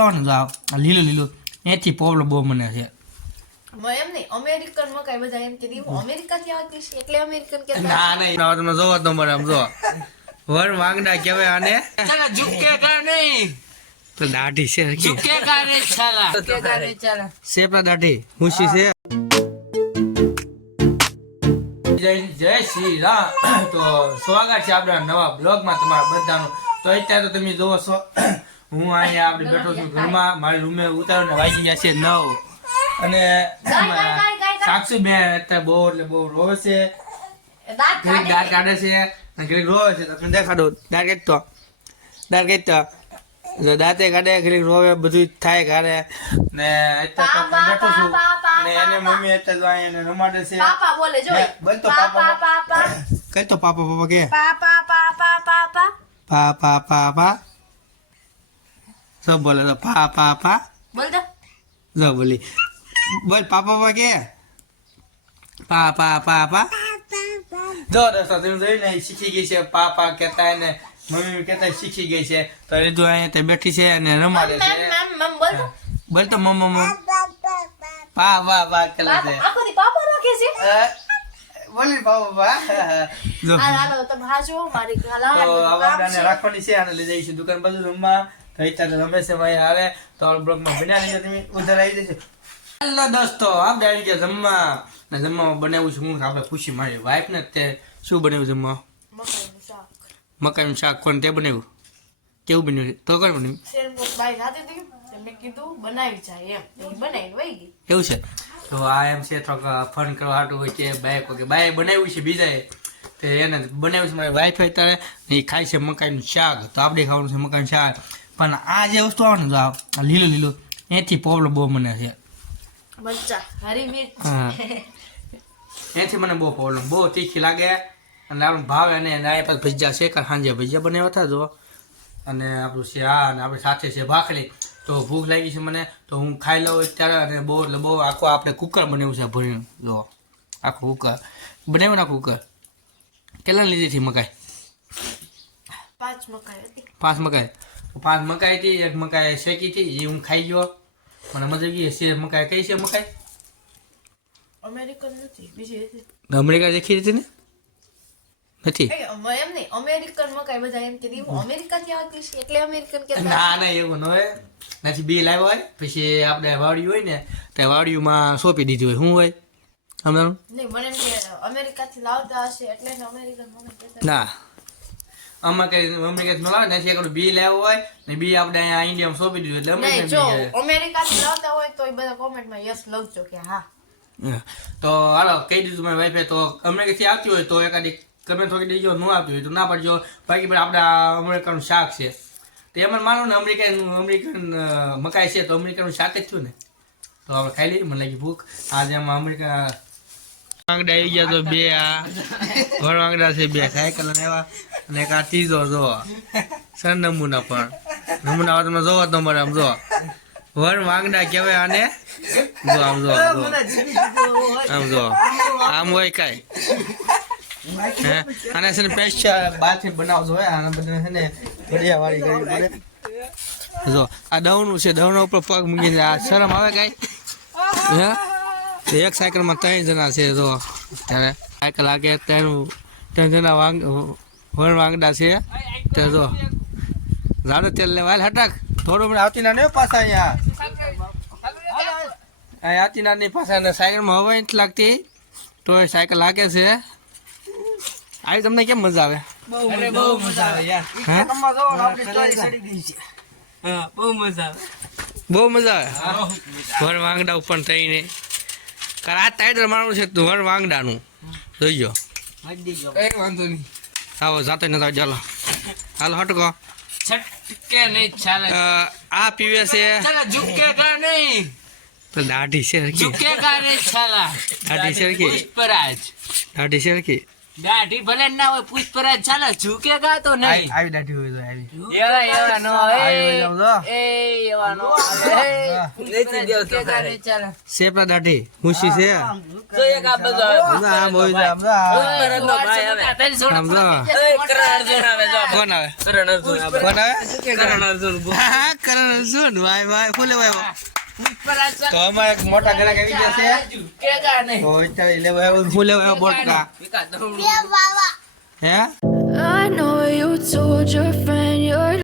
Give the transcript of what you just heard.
નાસ્તો આવે ને તો એથી પ્રોબ્લેમ બહુ મને છે. આમ જો. વર માંગના કહેવાય દાઢી છે ઝુકેગા જય શ્રી રામ. તો સ્વાગત છે આપડા નવા બ્લોગમાં તમારા બધાનું. તો અત્યારે તો તમે જોવો છો હું અહીંયા આપણે બેઠો છું ઘરમાં. મારી રૂમે ઉતારો ને વાગી ગયા છે નવ. અને સાક્ષી બેન અત્યારે બહુ એટલે બહુ રોવે છે. દાંત ઘડીક દાંત કાઢે છે અને ઘડીક રોવે છે. તમને દેખાડો. દાંત કાઢતો દાંત કાઢતો દાંતે કાઢે ઘડીક રોવે બધું થાય કાઢે ને અત્યારે બેઠો છું. અને એને મમ્મી અત્યારે તો અહીંયા એને રમાડે છે. પાપા બોલે જો. બોલ તો પાપા પાપા. પાપા કઈ તો પાપા પાપા કે? પાપા પાપા પાપા પા પા સબ બોલે તો પા પા પા. બોલ તો. જો બોલી. બોલ પા પાપા કે? પા પા પા પા. જો દોસ્તો તમે જોયું ને શીખી ગઈ છે પા પા કહેતા ને મમ્મી કહેતા શીખી ગઈ છે. તો એ જો અહીંયા તે બેઠી છે અને રમાડે છે. બોલ તો. મમ્મ પા પા પા કરે છે. પાપા આખો દી પાપા રાખે છે? બોલી બાબા હાલ મારી તો બધું આવા કામ રાખવાની છે અને લઈ જઈશું દુકાન બાજુ રૂમમાં તો અત્યારે રમે છે ભાઈ હારે તો આ બ્લોગમાં બન્યા નહીં તમે ઉધર આવી જશે. હેલો દોસ્તો આપ આવી ગયા જમવા. ને જમવામાં બનાવ્યું છે હું આપણે ખુશી મારી વાઈફ ને તે શું બનાવ્યું જમવા? મકાઈનું શાક. કોણ તે બનાવ્યું? કેવું બન્યું? તો કોણ બન્યું? શેરપોટ બાઈ જાતી હતી. તો મેં કીધું બનાવી જાય એમ. બનાવીને વહી ગઈ. એવું છે? તો આ એમ છે થોડોક ફન કરવા હાટું હોય કે બાઈક કે બાય બનાવ્યું છે બીજાએ. તે એને બનાવ્યું છે મારી વાઈફ અત્યારે એ ખાય છે મકાઈનું શાક. તો આપણે ખાવાનું છે મકાઈનું શાક. પણ આ જે વસ્તુ આવે ને તો આ લીલું લીલું એથી પ્રોબ્લેમ બહુ મને છે. એથી મને બહુ પ્રોબ્લેમ બહુ તીખી લાગે. અને આપણને ભાવે અને આ પાસે ભજીયા છે કારણ સાંજે ભજીયા બનાવ્યા હતા જો. અને આપણું છે આ અને આપણે સાથે છે ભાખરી. તો ભૂખ લાગી છે મને તો હું ખાઈ લઉં અત્યારે અને બહુ એટલે બહુ આખું આપણે કુકર બનાવ્યું છે ભરીને જો. આખું કુકર બનાવ્યું ના કુકર કેટલા લીધી હતી મકાઈ? પાંચ મકાઈ પાંચ મકાઈ. પાંચ મકાઈ હતી એક મકાઈ શેકી હતી એ હું ખાઈ ગયો. મને મજા ગઈ છે મકાઈ કઈ છે મકાઈ? અમેરિકન નથી બીજી હતી. અમેરિકા દેખી હતી ને? નથી? એમ નહીં અમેરિકન મકાઈ બધા એમ કે હું અમેરિકા થી આવતી છે એટલે અમેરિકન કે ના ના એવું ન હોય. નથી બિલ આવ્યો હોય પછી આપણે વાડિયું હોય ને તે વાડિયુંમાં સોંપી દીધું હોય શું હોય? સમજાણું? નહીં મને અમેરિકા થી લાવતા હશે એટલે અમેરિકન ના. આમાં કે અમેરિકા ન લાવે નથી એકડું બી આવ્યો હોય ને બી આપણે અહીંયા ઇન્ડિયામાં સોંપી દીધું એટલે નહીં જો bill અમેરિકા થી લાવતા હોય તો એ બધા કોમેન્ટમાં યસ લખજો કે હા. તો હાલો કહી દીધું મારી વાઈફે તો અમેરિકાથી આવતી હોય તો એકાદી કમેન્ટ થોડી દેજો ન આવતી હોય તો ના પડજો. બાકી પણ આપણા અમેરિકાનું શાક છે. તો એમાં માનો ને અમેરિકન અમેરિકન મકાઈ છે તો અમેરિકાનું શાક જ થયું ને. તો આપણે ખાઈ લઈએ મને લાગી ભૂખ. આજે આમાં અમેરિકા વાંગડા આવી ગયા તો બે આ ઘર વાંગડા છે બે. સાયકલ એવા અને એક આ ત્રીજો જો. સર નમૂના પણ. નમૂના તમે જોવો તો મારે આમ જો. વર વાંગડા કહેવાય આને. જો આમ જો આમ જો. આમ હોય કાંઈ. આને છે ને પેસ્ટ બહારથી બનાવજો હોય આને બધાને છે ને ઘડિયા વાળી કરવી પડે જો, આ દવનું છે. દવના ઉપર પગ મૂકીને આ શરમ આવે કાંઈ? હે? એક સાયકલમાં ત્રણ જણા છે તો ત્યારે સાયકલ આગળ ત્રણ ત્રણ જણા વાંગ વણ વાંગડા છે. તો જો ઝાડો તેલ લેવાય હટાક. થોડું મને આવતી ના પાછા અહીંયા. આવતી ના પાછા ને સાયકલમાં હવા નથી લાગતી. તો એ સાયકલ લાગે છે. આવી તમને કેમ મજા આવે? બહુ મજા આવે. બહુ મજા આવે બહુ મજા આવે. ઘર વાંગડા ઉપર થઈને. કરાત તાઈ મારું છે તુવર વાંગડાનું. જોઈ ગયો એ વાંધો નહીં. આવો જાતો નતા ચાલો. હાલ હટકો. છટકે નહીં ચાલે. આ પીવે છે. ઝુકે કા નહીં? તો દાઢી છે ઝુકે કા નહીં ચાલા? દાઢી છે કે પુષ્પરાજ દાઢી છે કે દાઢી ભલે ના હોય પૂછપરછ ચાલે ઝૂકેગા તો આવી નહીં આવી દાઢી હોય તો આવી એવા એવા નો તો. એ એવા નો નહીં દેવ નહીં ચાલે સેપા દાઢી ખુશી છે તો એક આ બધો આવે આમ હોય આમ તો આ. નો ભાઈ આવે તારી જોડે આમ તો. કરણ અર્જુન આવે જો કોણ આવે કરણ અર્જુન આવે કોણ આવે કરણ અર્જુન હા, કરણ અર્જુન ભાઈ ભાઈ ફૂલે ભાઈ તો એક મોટા ગ્રાહક આવી ગયા છે? ઝૂકેગા નહીં. તો અત્યારે લેવા આવ્યો ફૂલે આવ્યો બોટકા. વિકા હે? I know you told your friend you're